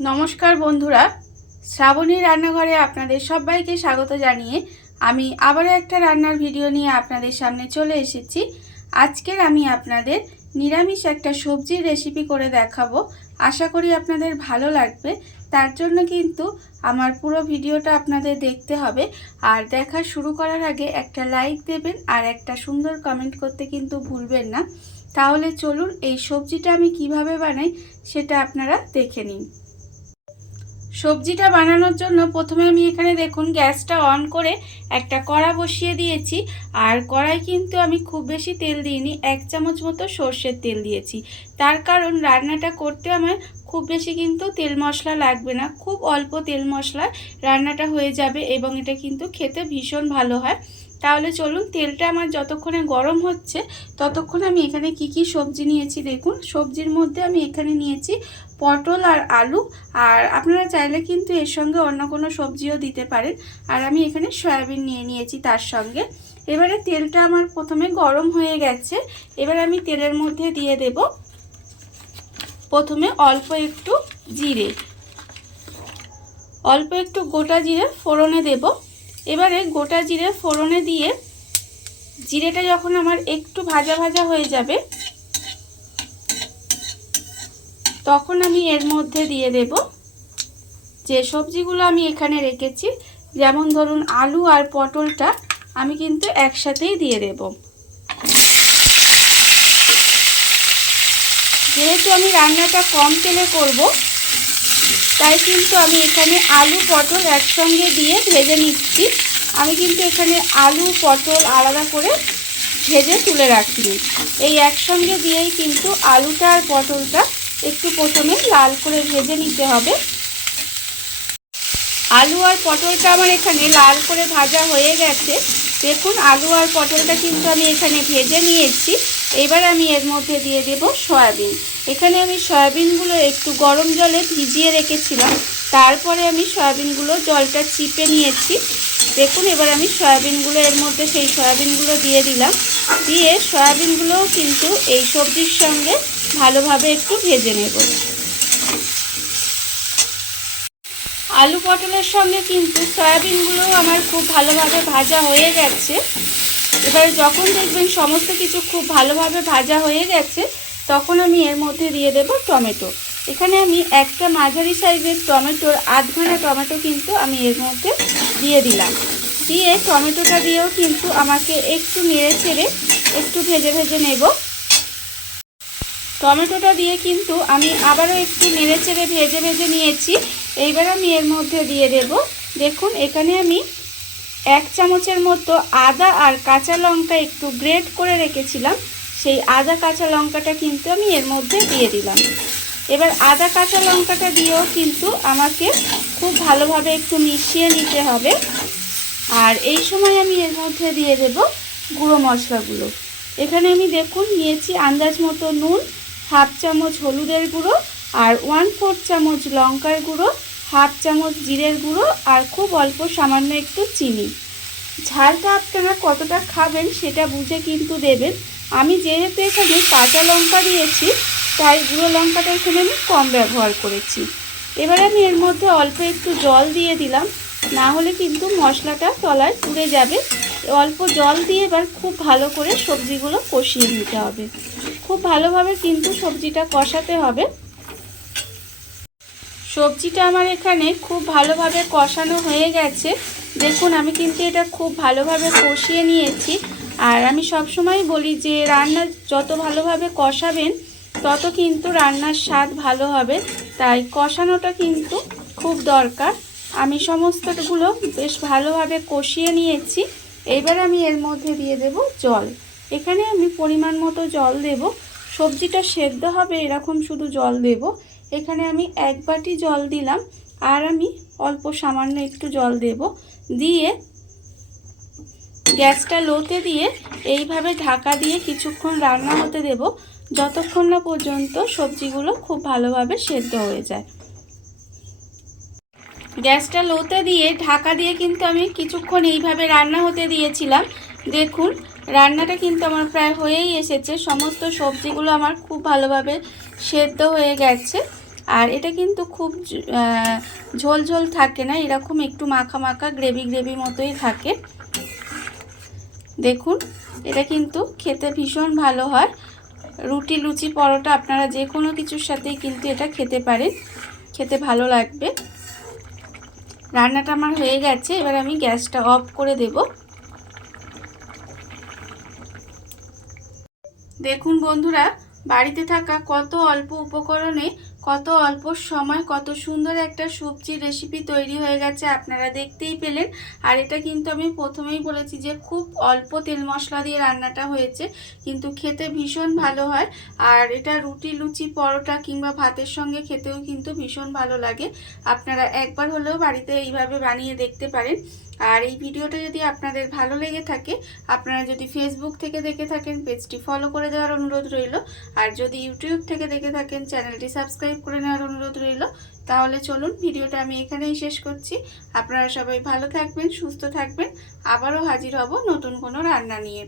নমস্কার বন্ধুরা, শ্রাবণী রান্নাঘরে আপনাদের সবাইকে স্বাগত জানিয়ে আমি আবারও একটা রান্নার ভিডিও নিয়ে আপনাদের সামনে চলে এসেছি। আজকের আমি আপনাদের নিরামিষ একটা সবজির রেসিপি করে দেখাবো। আশা করি আপনাদের ভালো লাগবে। তার জন্য কিন্তু আমার পুরো ভিডিওটা আপনাদের দেখতে হবে। আর দেখা শুরু করার আগে একটা লাইক দেবেন আর একটা সুন্দর কমেন্ট করতে কিন্তু ভুলবেন না। তাহলে চলুন এই সবজিটা আমি কিভাবে বানাই সেটা আপনারা দেখে নিন। সবজিটা বানানোর জন্য প্রথমে আমি এখানে দেখুন গ্যাসটা অন করে একটা কড়া বসিয়ে দিয়েছি। আর কড়াই কিন্তু আমি খুব বেশি তেল দিইনি, 1 চামচ মতো সর্ষের তেল দিয়েছি। তার কারণ রান্নাটা করতে আমার খুব বেশি কিন্তু তেল মশলা লাগবে না, খুব অল্প তেল মশলায় রান্নাটা হয়ে যাবে এবং এটা কিন্তু খেতে ভীষণ ভালো হয়। তাহলে চলুন, তেলটা আমার যতক্ষণে গরম হচ্ছে ততক্ষণ আমি এখানে কি সবজি নিয়েছি দেখুন। সবজির মধ্যে আমি এখানে নিয়েছি পটল আর আলু, আর আপনারা চাইলে কিন্তু এর সঙ্গে অন্য কোনো সবজিও দিতে পারেন। আর আমি এখানে সয়াবিন নিয়ে নিয়েছি তার সঙ্গে। এবারে তেলটা আমার প্রথমে গরম হয়ে গেছে। এবার আমি তেলের মধ্যে দিয়ে দেব প্রথমে অল্প একটু জিরে, অল্প একটু গোটা জিরে ফোড়নে দেব। এবারে গোটা জিরে ফোড়নে দিয়ে জিরেটা যখন আমার একটু ভাজা ভাজা হয়ে যাবে তখন আমি এর মধ্যে দিয়ে দেব যে সবজিগুলো আমি এখানে রেখেছি। যেমন ধরুন আলু আর পটলটা আমি কিন্তু একসাথেই দিয়ে দেব। যেহেতু আমি রান্নাটা কম তেলে করব তাই কিন্তু আমি এখানে আলু পটল একসঙ্গে দিয়ে ভেজে নিচ্ছি। আমি কিন্তু এখানে আলু পটল আলাদা করে ভেজে তুলে রাখিনি, এই একসঙ্গে দিয়েই কিন্তু আলুটা আর পটলটা একটু প্রথমে লাল করে ভেজে নিতে হবে। আলু আর পটলটা আমার এখানে লাল করে ভাজা হয়ে গেছে। দেখুন আলু আর পটলটা কিন্তু আমি এখানে ভেজে নিয়েছি। এবার আমি এর মধ্যে দিয়ে দেব সয়াবিন। এখানে আমি সয়াবিনগুলো একটু গরম জলে ভিজিয়ে রেখেছিলাম, তারপরে আমি সয়াবিনগুলো জলটা চিপে নিয়েছি। দেখুন এবার আমি সয়াবিনগুলো এর মধ্যে সেই সয়াবিনগুলো দিয়ে দিলাম। দিয়ে সয়াবিনগুলোও কিন্তু এই সবজির সঙ্গে ভালোভাবে একটু ভেজে নেব। আলু পটলের সঙ্গে কিন্তু সয়াবিনগুলো আমার খুব ভালোভাবে ভাজা হয়ে গেছে। এবার যখন দেখবেন সমস্ত কিছু খুব ভালোভাবে ভাজা হয়ে গেছে তখন আমি এর মধ্যে দিয়ে দেব টমেটো। এখানে আমি একটা মাঝারি সাইজের টমেটোর আধখানা টমেটো কিন্তু আমি এর মধ্যে দিয়ে দিলাম। দিয়ে টমেটোটা দিয়েও কিন্তু আমাকে একটু নেড়ে চেড়ে একটু ভেজে ভেজে নেব। টমেটোটা দিয়ে কিন্তু আমি আবারও একটু নেড়ে চেড়ে ভেজে ভেজে নিয়েছি। এইবার আমি এর মধ্যে দিয়ে দেব, দেখুন এখানে আমি 1 চামচের মতো আদা আর কাঁচা লঙ্কা একটু গ্রেট করে রেখেছিলাম, সেই আদা কাঁচা লঙ্কাটা কিন্তু আমি এর মধ্যে দিয়ে দিলাম। এবার আদা কাঁচা লঙ্কাটা দিয়েও কিন্তু আমাকে খুব ভালোভাবে একটু মিশিয়ে নিতে হবে। আর এই সময় আমি এর মধ্যে দিয়ে দেব গুঁড়ো মশলাগুলো। এখানে আমি দেখুন নিয়েছি আন্দাজ মতো নুন, 1/2 চামচ হলুদের গুঁড়ো, আর 1/4 চামচ লঙ্কার গুঁড়ো, 1/2 চামচ জিরের গুঁড়ো, আর খুব অল্প সামান্য একটু চিনি। ঝালটা আপনারা কতটা খাবেন সেটা বুঝে কিন্তু দেবেন। আমি যেহেতু এখানে কাঁচা লঙ্কা দিয়েছি তাই গুঁড়ো লঙ্কাটা এখানে আমি কম ব্যবহার করেছি। এবার আমি এর মধ্যে অল্প একটু জল দিয়ে দিলাম, না হলে কিন্তু মশলাটা তলায় পুড়ে যাবে। অল্প জল দিয়ে এবার খুব ভালো করে সবজিগুলো কষিয়ে নিতে হবে। খুব ভালোভাবে কিন্তু সবজিটা কষাতে হবে। সবজিটা আমার এখানে খুব ভালোভাবে কষানো হয়ে গেছে। দেখুন আমি কিন্তু এটা খুব ভালোভাবে কষিয়ে নিয়েছি। আর আমি সবসময় বলি যে রান্না যত ভালোভাবে কষাবেন তত কিন্তু রান্নার স্বাদ ভালো হবে, তাই কষানোটা কিন্তু খুব দরকার। আমি সমস্তগুলো বেশ ভালোভাবে কষিয়ে নিয়েছি। এইবার আমি এর মধ্যে দিয়ে দেব জল। এখানে আমি পরিমাণ মতো জল দেব। সবজিটা সেদ্ধ হবে এরকম শুধু জল দেব। এখানে আমি 1 বাটি জল দিলাম, আর আমি অল্প সামান্য একটু জল দেব। দিয়ে গ্যাসটা লোতে দিয়ে এইভাবে ঢাকা দিয়ে কিছুক্ষণ রান্না হতে দেব, যতক্ষণ না পর্যন্ত সবজিগুলো খুব ভালোভাবে সেদ্ধ হয়ে যায়। গ্যাসটা লোতে দিয়ে ঢাকা দিয়ে কিন্তু আমি কিছুক্ষণ এইভাবে রান্না হতে দিয়েছিলাম। দেখুন রান্নাটা কিন্তু আমার প্রায় হয়েই এসেছে। সমস্ত সবজিগুলো আমার খুব ভালোভাবে সেদ্ধ হয়ে গেছে। আর এটা কিন্তু খুব ঝোল ঝোল থাকে না, এরকম একটু মাখা মাখা গ্রেভি গ্রেভি মতোই থাকে। দেখুন এটা কিন্তু খেতে ভীষণ ভালো হয়। রুটি, লুচি, পরোটা আপনারা যে কোনো কিছুর সাথেই কিন্তু এটা খেতে পারেন, খেতে ভালো লাগবে। রান্নাটা আমার হয়ে গেছে, এবার আমি গ্যাসটা অফ করে দেব। দেখুন বন্ধুরা, বাড়িতে থাকা কত অল্প উপকরণে কত অল্প সময় কত সুন্দর একটা সবজি রেসিপি তৈরি হয়ে গেছে, আপনারা দেখতেই পেলেন। আর এটা কিন্তু আমি প্রথমেই বলেছি যে খুব অল্প তেল মশলা দিয়ে রান্নাটা হয়েছে, কিন্তু খেতে ভীষণ ভালো হয়। আর এটা রুটি, লুচি, পরোটা কিংবা ভাতের সঙ্গে খেতেও কিন্তু ভীষণ ভালো লাগে। আপনারা একবার হলেও বাড়িতে এইভাবে বানিয়ে দেখতে পারেন। আর এই ভিডিওটা যদি আপনাদের ভালো লেগে থাকে, আপনারা যদি ফেসবুক থেকে দেখে থাকেন পেজটি ফলো করে দেওয়ার অনুরোধ রইল। আর যদি ইউটিউব থেকে দেখে থাকেন চ্যানেলটি সাবস্ক্রাইব করে নেওয়ার অনুরোধ রইল। তাহলে চলুন ভিডিওটা আমি এখানেই শেষ করছি। আপনারা সবাই ভালো থাকবেন, সুস্থ থাকবেন। আবারও হাজির হব নতুন কোনো রান্না নিয়ে।